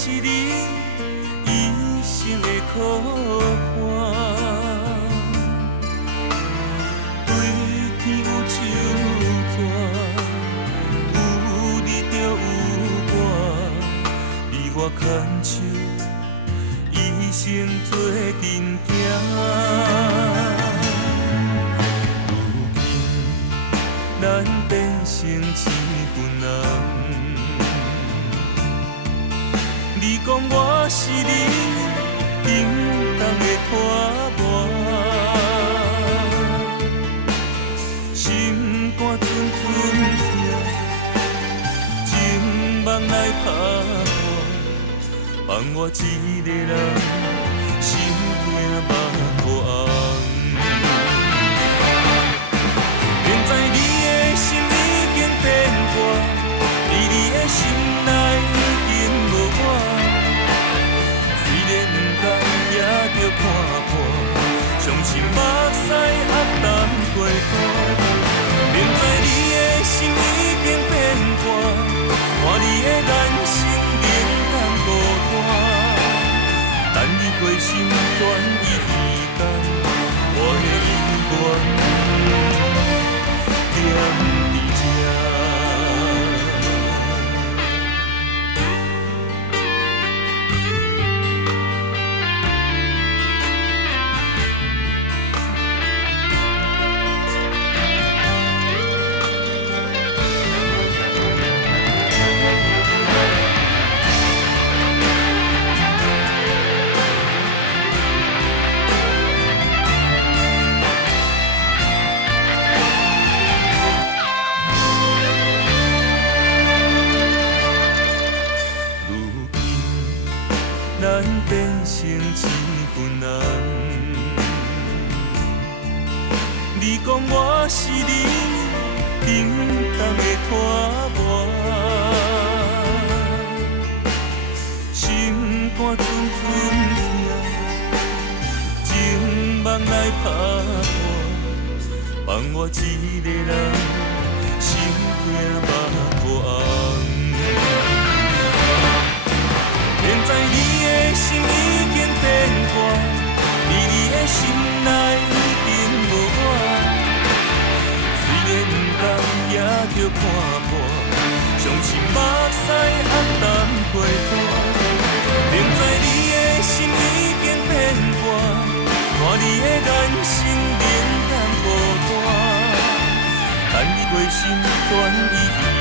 是你一生的苦伴。对天有手纸，有你就有我，你我牵手，一生做阵行。咱变成一份人，你讲我是你平淡的拖磨，心肝阵阵痛，情梦来打破，放我一个人心痛嘛无红。现在你的心已经变卦，你的心内已经无我。虽然不甘，也着看破，相信目屎压淡过度。现在你的心已经变卦，看你的眼神冷淡孤单。等你回心转意间，我的永远。踮伫这。咱变成一份人，你讲我是你平淡的拖磨，心肝阵阵痛，情梦来打破，放我一个人心痛嘛无红。现在你的心已经变卦，你的心内已经无我。虽然不甘，也着看破，相信目屎压淡过度。现在你的心已经变卦，看你的眼神冷淡孤单。等你回心转意。